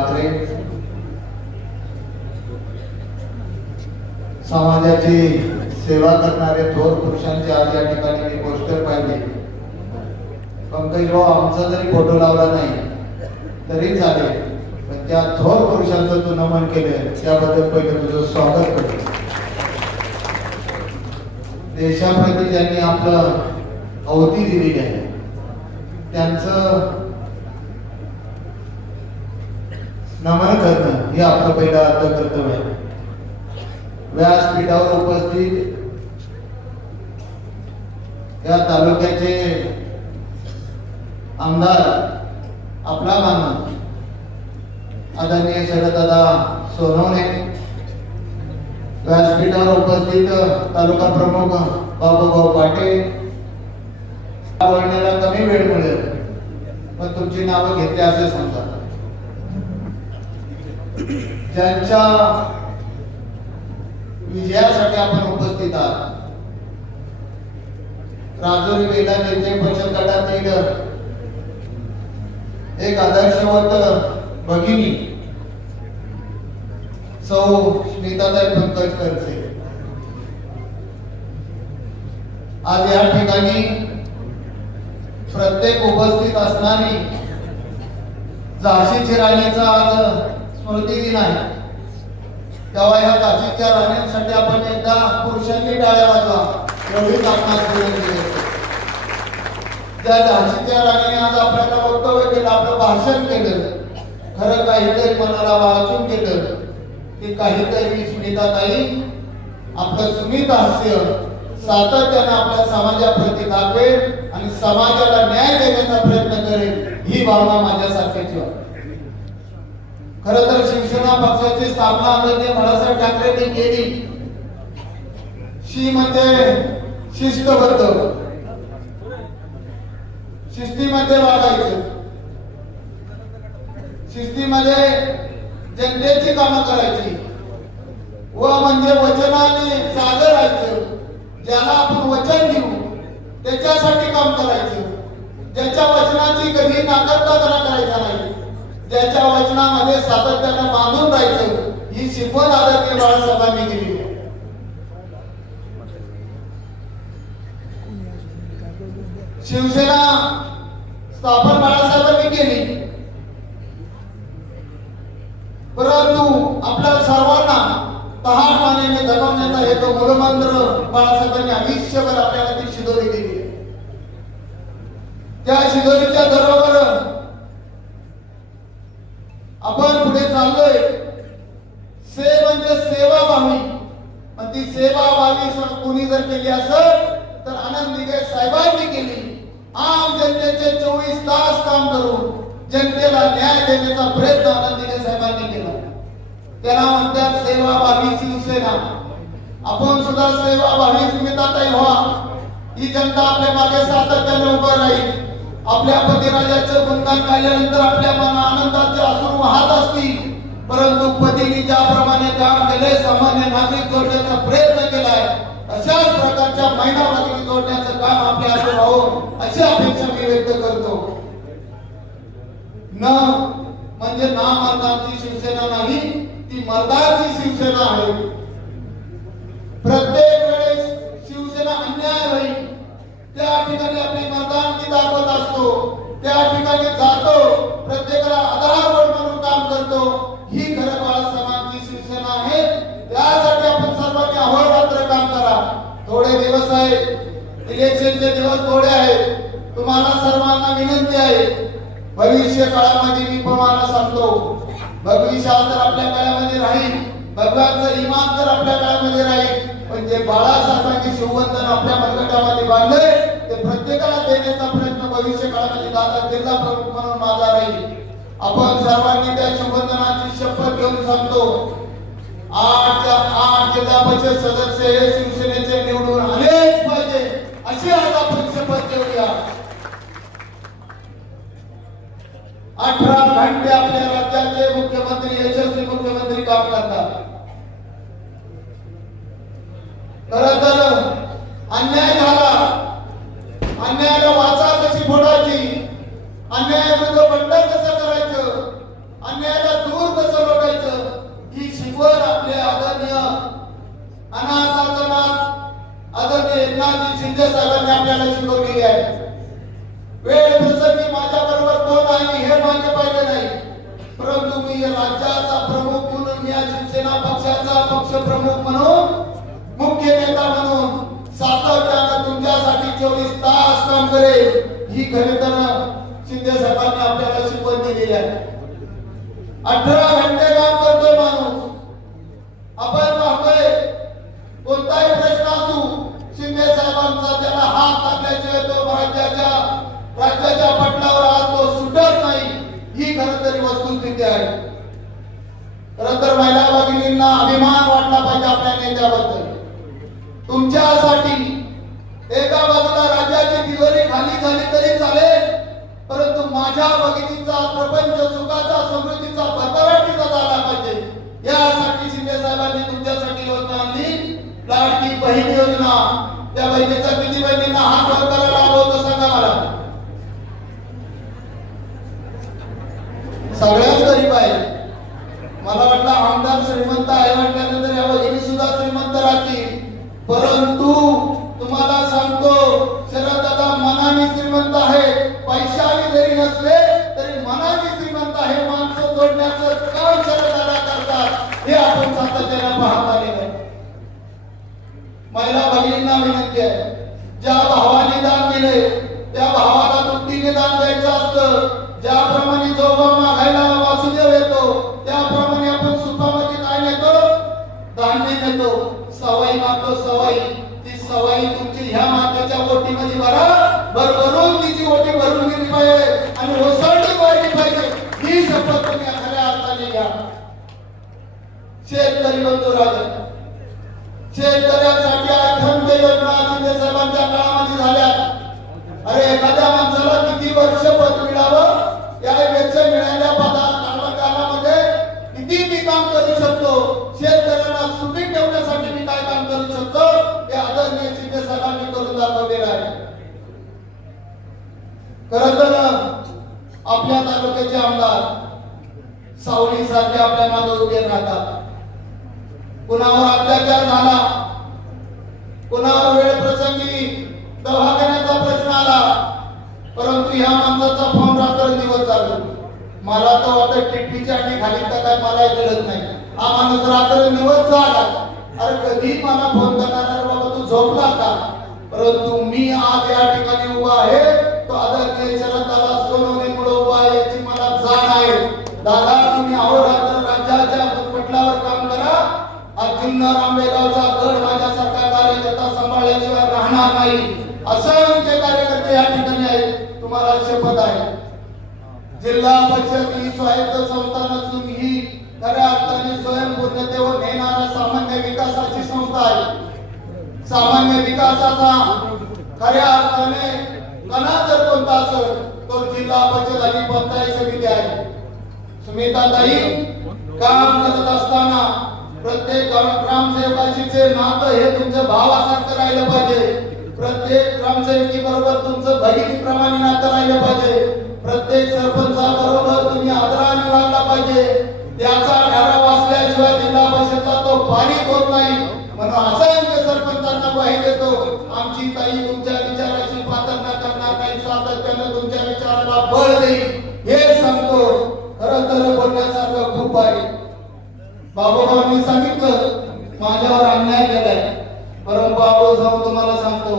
ठाकरे समाजाची सेवा करणारे थोर पुरुषांची आज या ठिकाणी मी पोस्टर पाहिले. पंकज भाऊ आमचा जरी फोटो लावला नाही तरी चालेल. पण त्या थोर पुरुषांचं तू नमन केलं त्याबद्दल पहिले तुझं स्वागत करतो देशाप्रती ज्यांनी आपलं अवधी दिलेली आहे त्यांचं नमन करणं हे आपलं पहिलं अर्थ कर्तव्य आहे. व्यासपीठावर उपस्थित या तालुक्याचे आमदार आपला मानव आदरणीय शरददादा सोनवणे व्यासपीठावर उपस्थित तालुका प्रमुख बाबूभाऊ पाटे कमी वेळ मिळेल पण तुमची नावं घेतली असे समजा. ज्यांच्या विजयासाठी आपण उपस्थित आहात. राजुरी वेला नेते बचत गटातील एक आदर्शवंत भगिनी सौ स्मिताताई पंकज करते आज या ठिकाणी प्रत्येक उपस्थित असणारी झाशीची राणीचा आज स्मृती दिन आहे तेव्हा ह्या झाशीच्या राण्यांसाठी आपण एकदा पुरुषांनी टाळ्या वाजवा. एवढीच आपणास विनंती झाशीच्या राणीने आज आपल्याला वक्तव्य केलं आपलं भाषण केलं खरं काहीतरी मनाला वाचून केलं की काहीतरी स्मिताताई आपलं सुमित हास्य सातत्यानं आपल्या समाजाप्रती दाखवेल आणि समाजाला न्याय देण्याचा प्रयत्न करेल ही भावना माझ्यासारख्याची वाटते खर तर शिवसेना पक्षाची स्थापना आदरणीय बाळासाहेब ठाकरेंनी केली. शी म्हणजे शिस्तबद्ध. शिस्तीमध्ये वागायचं शिस्तीमध्ये जनतेची कामं करायची. व म्हणजे वचनाने जागर राहायचं. ज्याला आपण वचन देऊ त्याच्यासाठी काम करायचं. ज्याच्या वचनाची कधी नाकर्ता करायचा नाही. त्याच्या वचनामध्ये सातत्यानं बांधून राहायचं. ही शिकवण आदरणीय बाळासाहेबांनी दिली शिवसेना स्थापन बाळासाहेबांनी केली. परंतु आपल्या सर्वांना तहान मानेने जगवण्याचा हेतू मूलमंत्र बाळासाहेबांनी आयुष्यभर आपल्याला ती शिदोरी दिली त्या शिदोरीच्या दरोवर सांगतोय. से म्हणजे सेवा व्हावी पण ती सेवा व्हावी कोणी जर केली असेल तर आनंद दिगे साहेबांनी केली. आम जनतेचे चोवीस तास काम करून जनतेला न्याय देण्याचा प्रयत्न आनंद दिगे साहेबांनी केला. त्याला म्हणतात सेवा व्हावी शिवसेना. आपण सुद्धा सेवा व्हावी स्मिताताई व्हा. ही जनता आपल्या मागे सातत्याने उभं राहील. आपल्या पतिराजाचं गुणगान गायल्यानंतर आपल्या मना आनंदाचे असून वाहत असतील. परंतु पतीने ज्याप्रमाणे काम केले सामान्य नागरिक जोडण्याचा प्रयत्न केलाय अशाच प्रकारच्या महिला भगिनी जोडण्याचं काम आपल्या हाती राहो अशी अपेक्षा मी व्यक्त करतो. न म्हणजे ना मर्दांची शिवसेना नाही ती मर्दांची शिवसेना आहे. प्रत्येक वेळेस शिवसेना अन्याय होईल. त्या ठिकाणी आपली इलेक्शनचे दिवस थोडे आहेत. तुम्हाला सर्वांना विनंती आहे. भविष्य काळामध्ये मी प्रमाणा सांगतो भविष्यात तर आपल्या काळामध्ये राहील. भगवानचं इमान तर आपल्या काळामध्ये राहील. पण जे बाळासाहेबांची शिवबंधन आपल्या मनगटामध्ये बांधले ते प्रत्येकाला देण्याचा प्रयत्न भविष्य काळामध्ये दादा जिल्हा प्रमुख म्हणून माझा राहील. आपण सर्वांनी त्या शिववंदनाची शपथ घेऊन सांगतो. आठ आठ जिल्हा परिषद सदस्य हे शिवसेनेचे निवडून आलेच अशी आज आपण शपथ घेऊया. अठरा घंटे आपल्या राज्याचे मुख्यमंत्री यशस्वी मुख्यमंत्री काम करतात. प्रमुख म्हणून मुख्य नेता म्हणून सातत्यानं तुमच्यासाठी चोवीस तास काम करेल. ही खरे शिंदे साहेबांनी आपल्याला शिकवण दिलेली आहे. अठरा घंटे काम करतोय माणूस. आपण पाहतोय कोणताही प्रश्न असू शिंदे साहेबांचा त्याला हात टाकल्याशिवाय तो राज्याच्या राज्याच्या पटलावर आज तो सुटत नाही. ही खरं तरी वस्तुस्थिती आहे. खरं तर महिला भगिनींना अभिमान आपल्या नेत्याबद्दल तुमच्यासाठी एका बाजूला राज्याची तिजोरी खाली झाली तरी चालेल परंतु माझ्या भगिनीचा प्रपंच सुखाचा समृद्धीचा भरभराटीचा झाला पाहिजे. यासाठी शिंदे साहेबांनी तुमच्यासाठी योजना आणली. लाडकी बहीण योजना. त्या बहिणीचा किती बहिणींना हात वर करायला हवा होतं सांगा मला. सगळ्याच गरीब आहे. मला वाटलं आमदार श्रीमंत आहे म्हटल्यानंतर राहतील. परंतु तुम्हाला सांगतो शरद दादा मनाने श्रीमंत आहे. पैशाने जरी नसले तरी मनाने श्रीमंत आहे. माणसं जोडण्याचं काम शरद दादा करतात. हे आपण सातत्याने पाहत आलेलं आहे. महिला भगिनींना विनंती आहे. ज्या भावाने दान दिले त्या भावाला दुपटीने दान द्यायचं असतं. ज्याप्रमाणे जोबा só aí, tem só é, aí परंतु ह्या माणसाचा फॉर्म रात्र दिवस चालू मला तर वाटत टिटवीच्या आणि खाली तर काय मला कळत नाही. हा माणूस रात्र दिवस झाला अरे कधी मला फोन करणार बाबा तू झोपला का? परंतु मी आज या ठिकाणी उभा आहे. तो आदरणीय शरदाला सोनवणीमुळे उभा आहे याची मला जाण आहे. दादा तुम्ही अहोरात्र राज्याच्या पटलावर काम करा. हा जुन्नर आंबेगावचा गड माझ्यासारखा कार्यकर्ता सांभाळल्याशिवाय राहणार नाही. असंख्य कार्यकर्ते या ठिकाणी तुम्हाला शपथ आहे. जिल्हा परिषद ही स्वायत्त संस्था नसून ही खऱ्या अर्थाने स्वयंपूर्णतेवर नेणारा सामान्य विकासाची संस्था आहे. सामान्य विकासाचा खऱ्या अर्थाने कणा जर कोणता असेल तो जिल्हा परिषद आणि पंचायत समिती आहे. सुमिताताई काम करत असताना प्रत्येक ग्रामसेवकाशीचे नातं हे तुमच्या भावासारखं राहिलं पाहिजे. प्रत्येक ग्रामसेवकी बरोबर तुमचं भगिनीप्रमाणे नातं राहिलं पाहिजे. प्रत्येक सरपंचाबरोबर तुम्ही आदराने वागला पाहिजे. त्याचा ठराव असल्याशिवाय जिल्हा परिषदला तो पाणी होत नाही. म्हणून असंख्य सरपंचांना ग्वाही देतो. आमची ताई तुमच्या विचाराची पातळना करणार नाही. सातत्यानं तुमच्या विचाराला बळ देईल. हे सांगतो. खरं तर बोलण्यासारखं खूप आहे. बाबूरावांनी सांगितलं. माझ्यावर अन्याय केलाय. परंतु बाबू जाऊन तुम्हाला सांगतो.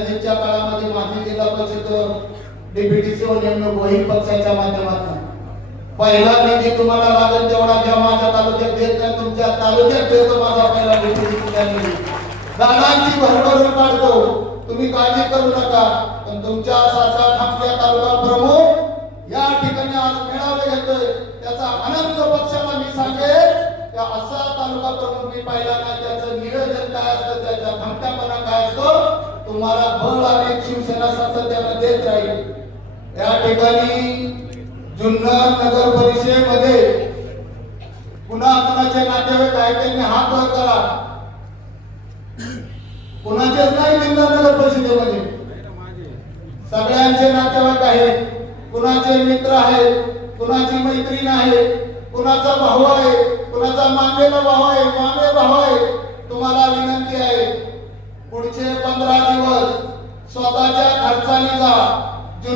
नजीकच्या काळामध्ये माजी जिल्हा परिषद डेप्युटीसी नेमणूक होईल पक्षाच्या माध्यमातून. पहिला निधी तुम्हाला लागेल तेवढा घ्या माझ्या तालुक्यात देत नाही तुमच्या तालुक्यात देतो माझा पहिला डेप्युटीसीचा निधी दादांची भरभरून काढतो. तुम्ही काळजी करू नका. पण तुमच्या सारखा ठाकऱ्या तालुका प्रमुख या ठिकाणी आज मेळावे घेतोय. त्याचा आनंद पक्षाला मी सांगेल असा तालुका प्रमुख मी पाहिला नाही. त्याचं नियोजन काय असतं त्याच्या तुम्हाला बळ आणि शिवसेना सातत्यानं देत राहील. या ठिकाणी जुन्नर नगर परिषदेमध्ये पुन्हा कुणाचे नातेवाईक आहेत त्यांनी हात वर करा. कुणाचेच नाही जुन्नर नगर परिषदेमध्ये. सगळ्यांचे नातेवाईक आहेत कुणाचे मित्र आहेत कुणाची मैत्रीण आहे कुणाचा भाऊ आहे कुणाचा मानलेला भाऊ आहे मामे भाऊ आहे तुम्हाला विनंती आहे पुढचे पंधरा दिवस स्वतःच्या खर्चाने जा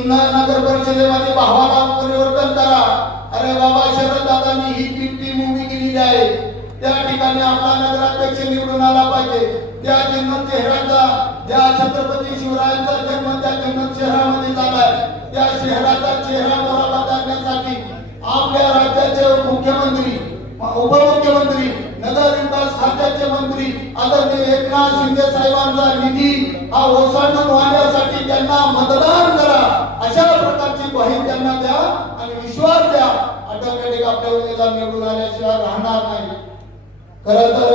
जुन्नर नगर परिषदेमध्ये भावाला परिवर्तन करा. अरे बाबा शरद दादांनी ही पिंटी मूवी केलेली आहे. त्या ठिकाणी आपला नगराध्यक्ष निवडून आला पाहिजे. त्या जन्मत शहराचा ज्या छत्रपती शिवरायांचा जन्म त्या जन्मत शहरामध्ये झालाय त्या शहराचा चेहरा मोहरा बदलण्यासाठी आपल्या राज्याचे मुख्यमंत्री उपमुख्यमंत्री नगर विकास खात्याचे मंत्री आदरणीय एकनाथ शिंदे साहेबांचा निधी हा ओसांडून वाहण्यासाठी त्यांना मतदान करा. अशा प्रकारची ग्वाही त्यांना द्या आणि विश्वास द्या. ऑटोमॅटिक आपल्या निवडून आल्याशिवाय राहणार नाही. खर तर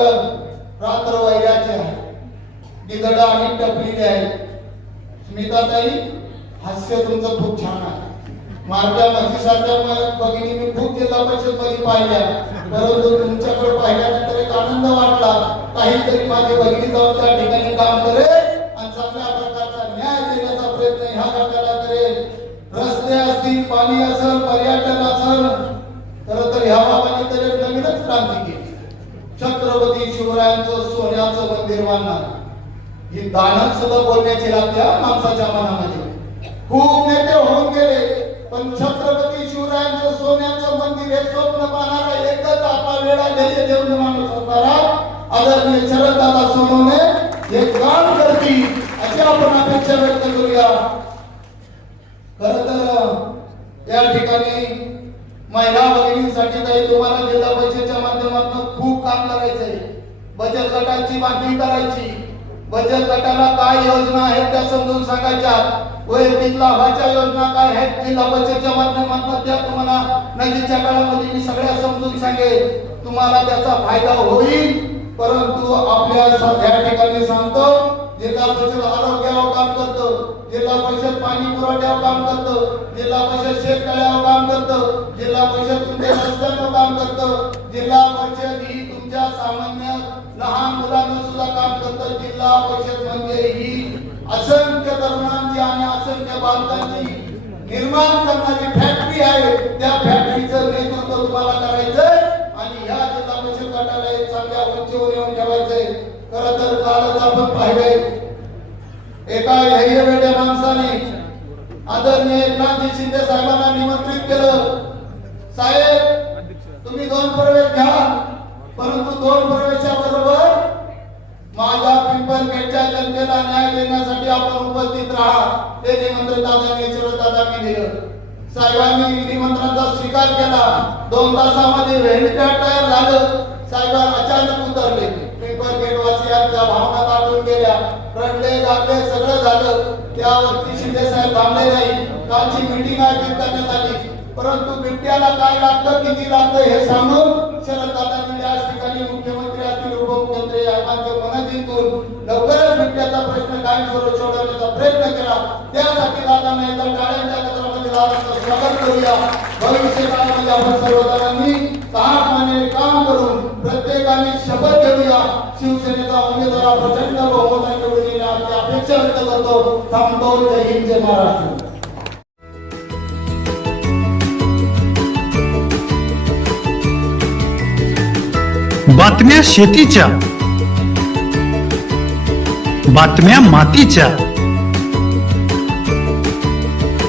रात्र वैराचे आहे. निगड आणि टपलेले आहे. स्मिताताई हास्य तुमचं खूप छान आहे. माझ्या म्हशीसारख्या भगिनी मी खूप जिल्हा परिषदमध्ये पाहिल्या. परंतु तुमच्याकडे पाहिजे काहीतरी माझी भगिनी जाऊन त्या ठिकाणी काम करेल आणि चांगल्या प्रकारचा न्याय देण्याचा प्रयत्न ह्या गटाला करेल. रस्ते असतील पाणी असेल पर्यटन असेल खर तर ह्या बाबांनी तर एक नवीनच क्रांती केली. छत्रपती शिवरायांचं सोन्याचं मंदिर बांधणार ही दानत सुद्धा बोलण्याची लागते माणसाच्या मनामध्ये. खूप नेते होऊन गेले पण छत्रपती शिवरायांचं सोन्याचं मंदिर हे स्वप्न पाहणारा एकच आपला वेळा ध्येय देऊन माणूस असणारा आदरणीय शरददादा सोनवणे हे काम करतील अशी आपण अपेक्षा व्यक्त करूया खर तर या ठिकाणी महिला भगिनींसाठी तरी तुम्हाला जिल्हा परिषदेच्या माध्यमातून खूप काम करायचंय. बचत गटाची मागणी करायची. बचत गटाला काय योजना आहेत त्या समजून सांगायच्या. वैयक्तिक लाभाच्या योजना काय आहेत जिल्हा बचतच्या माध्यमातून त्या तुम्हाला नजीकच्या काळामध्ये मी सगळ्या समजून सांगेल तुम्हाला त्याचा फायदा होईल. परंतु आपल्या या ठिकाणी सांगतो जिल्हा परिषद आरोग्यावर काम करतो जिल्हा परिषद पाणी पुरवठ्यावर काम करतो जिल्हा परिषद शेतकऱ्यावर काम करतो जिल्हा परिषद तुमच्या रस्त्यांवर काम करतो जिल्हा परिषद ही तुमच्या सामान्य लहान मुलांना सुद्धा काम करतं. जिल्हा परिषद म्हणजे ही असंख्य तरुणांची आणि असंख्य बालकांची निर्माण करणारी फॅक्टरी आहे. त्या फॅक्टरी आदरणीय एकनाथजी शिंदे साहेबांना निमंत्रित केलं. साहेब तुम्ही दोन प्रवेश घ्या. परंतु दोन प्रवेशा बरोबर माझ्या पिंपरखेडच्या जनतेला न्याय देण्यासाठी आपण उपस्थित राहा. हे निमंत्रण दादांनी दादांनी दिलं. साहेबांनी निमंत्रणाचा स्वीकार केला. दोन तासामध्ये व्हेंटिलेटर तयार झालं. साहेब अचानक उतरले. पिंपरखेड वासियांच्या भावना रडले गाडले सगळं झालं त्यावरती शिंदे साहेब थांबले नाही. कालची मीटिंग आयोजित करण्यात आली. परंतु बिबट्याला काय लागतं किती लागतं हे सांगून शरद दादा दादांनी आज ठिकाणी मुख्यमंत्री असतील उपमुख्यमंत्री साहेबांचे मन जिंकून लवकरच बिबट्याचा प्रश्न कायम स्वरूप सोडवण्याचा प्रयत्न केला. त्यासाठी दादा नाही तर टाळ्यांच्या गजरामध्ये स्वागत करूया भविष्य काळामध्ये आपण सर्वजणांनी ताकमाने काम करून प्रत्येकाने शपथ घेऊया. शिवसेनेचा उमेदवार प्रचंड बहुमताने निवडून येण्याची अपेक्षा व्यक्त करतो. थांबतो. जय हिंद जय महाराष्ट्र. बातम्या शेतीच्या बातम्या मातीच्या